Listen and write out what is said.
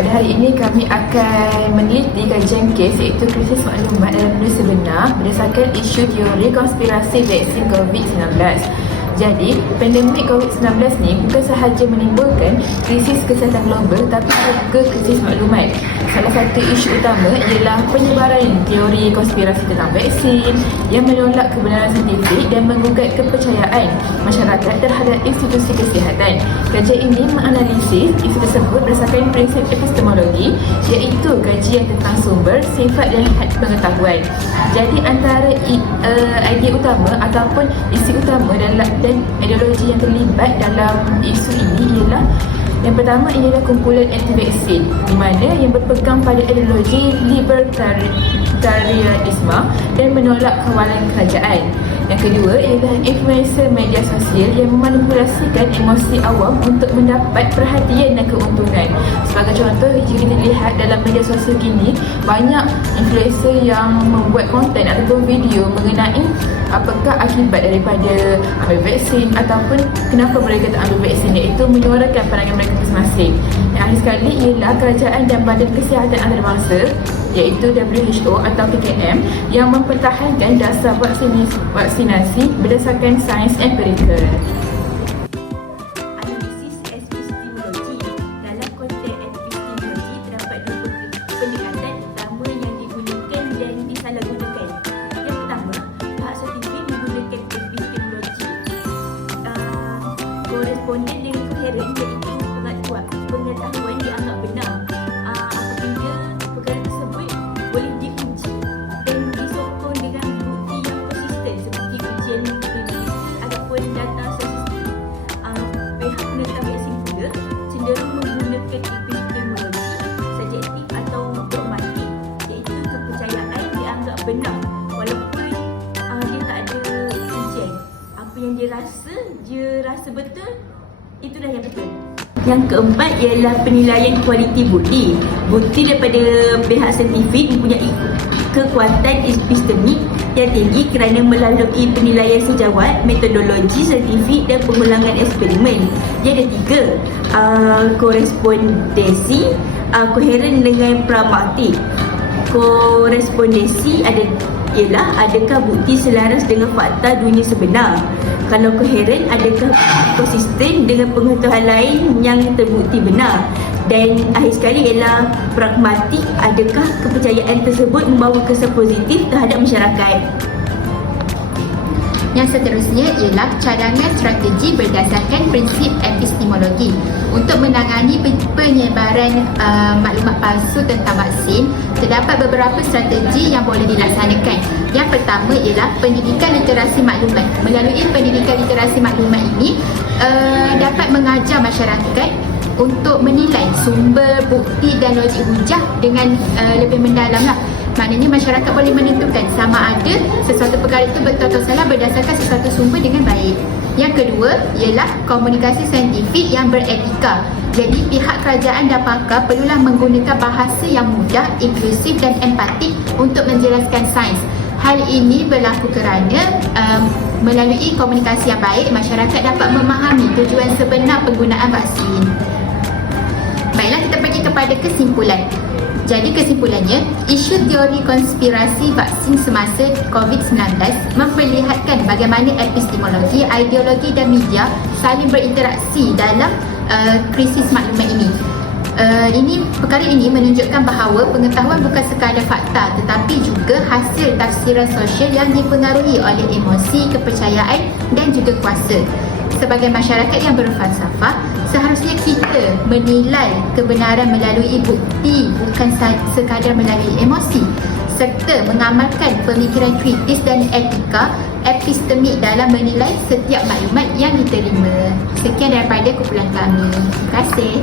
pada hari ini kami akan meneliti kajian kes iaitu krisis maklumat dalam dunia sebenar berdasarkan isu teori konspirasi vaksin COVID-19. Jadi, pandemik COVID-19 ni bukan sahaja menimbulkan krisis kesihatan global tapi juga krisis maklumat. Salah satu isu utama ialah penyebaran teori konspirasi tentang vaksin yang menolak kebenaran saintifik dan menggugat kepercayaan masyarakat terhadap institusi kesihatan. Kajian ini menganalisis isu tersebut berdasarkan prinsip epistemologi iaitu kajian tentang sumber, sifat dan had pengetahuan. Jadi antara uh, idea utama ataupun isi utama dalam dan ideologi yang terlibat dalam isu ini ialah yang pertama ialah kumpulan anti-vaksin di mana yang berpegang pada ideologi libertarianisme dan menolak kawalan kerajaan. Yang kedua ialah influencer media sosial yang memanipulasikan emosi awam untuk mendapat perhatian dan keuntungan. Sebagai contoh, jika kita lihat dalam media sosial kini, banyak influencer yang membuat konten ataupun video mengenai apakah akibat daripada ambil vaksin ataupun kenapa mereka tak ambil vaksin iaitu menyuarakan pandangan mereka masing-masing. Yang akhir sekali ialah kerajaan dan badan kesihatan antarabangsa iaitu WHO atau PKM yang mempertahankan dasar vaksinis, vaksinasi berdasarkan sains empirikal. Uh, koresponden dengan koheren iaitu pengetahuan dianggap benar rasa betul, itulah yang betul. Yang keempat ialah penilaian kualiti bukti. Bukti daripada pihak saintifik mempunyai kekuatan epistemik yang tinggi kerana melalui penilaian sejawat, metodologi saintifik dan pengulangan eksperimen. Dia ada tiga, uh, korespondensi, uh, koheren dengan pragmatik. Korespondensi ada ialah adakah bukti selaras dengan fakta dunia sebenar. Kalau koheren adakah konsisten dengan pengetahuan lain yang terbukti benar. Dan akhir sekali ialah pragmatik adakah kepercayaan tersebut membawa kesan positif terhadap masyarakat. Yang seterusnya ialah cadangan strategi berdasarkan prinsip epistemologi. Untuk menangani pe- penyebaran uh, maklumat palsu tentang vaksin, terdapat beberapa strategi yang boleh dilaksanakan. Yang pertama ialah pendidikan literasi maklumat. Melalui pendidikan literasi maklumat ini uh, dapat mengajar masyarakat untuk menilai sumber bukti dan logik hujah dengan uh, lebih mendalam lah. Maknanya masyarakat boleh menentukan sama ada sesuatu perkara itu betul atau salah berdasarkan sesuatu sumber dengan baik. Yang kedua ialah komunikasi saintifik yang beretika. Jadi pihak kerajaan dan pakar perlulah menggunakan bahasa yang mudah, inklusif dan empatik untuk menjelaskan sains. Hal ini berlaku kerana um, melalui komunikasi yang baik, masyarakat dapat memahami tujuan sebenar penggunaan vaksin. Baiklah kita pergi kepada kesimpulan. Jadi kesimpulannya, isu teori konspirasi vaksin semasa COVID-19 memperlihatkan bagaimana epistemologi, ideologi dan media saling berinteraksi dalam uh, krisis maklumat ini. Uh, ini perkara ini menunjukkan bahawa pengetahuan bukan sekadar fakta tetapi juga hasil tafsiran sosial yang dipengaruhi oleh emosi, kepercayaan dan juga kuasa. Sebagai masyarakat yang berfalsafah, seharusnya kita menilai kebenaran melalui bukti bukan sekadar melalui emosi serta mengamalkan pemikiran kritis dan etika epistemik dalam menilai setiap maklumat yang diterima. Sekian daripada kumpulan kami. Terima kasih.